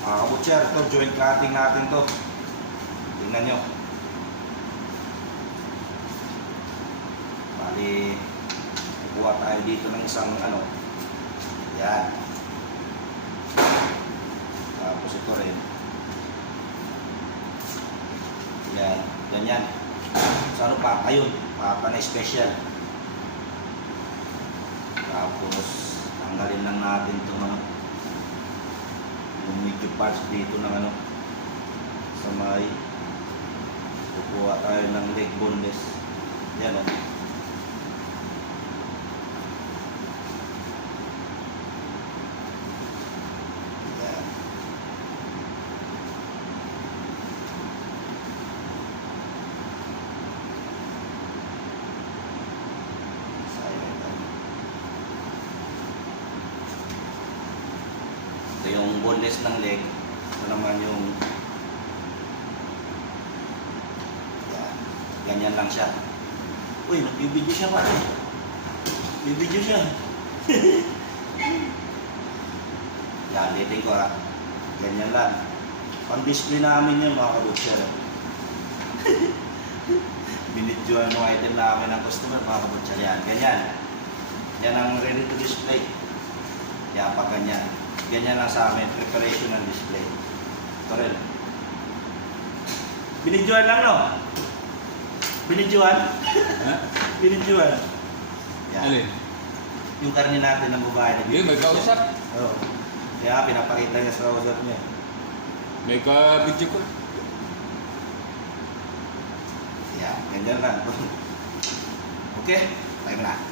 Kabutcher, ito joint cutting natin to. Tingnan nyo. Bali, kukuha tayo dito ng isang ano. Yan. Tapos ito rin. Yan. Ganyan. So ano pa? Ayun. Papa na special. Tapos, tanggalin lang natin itong ano. Yung medyo parts dito ng ano. Sa may. Kukuha tayo ng leg boneless. Yan o. Ito yung boneless ng leg. Ito naman yung yan. Ganyan lang siya. Uy, nagbibidyo siya pare. Bibidyo siya. Yan, litin ko ha. Ganyan lang. Pang-display namin yun mga kabutcher. Binidyoan yung item namin ng customer mga kabutcher. Yan, ganyan. Yan ang ready to display. Yan, pag ganyan. Ganyan lang sa amin, preparation ng display. Ito rin. Binidyoan lang, no? Binidyoan? Ha? Binidyoan. Yan. Alin? Yung karne natin ng babae. Hindi, may kausap. Oo. Kaya pinapakita niya sa kausap niya. May ka-video ko. Yan, ganyan lang. Okay? Tayo na.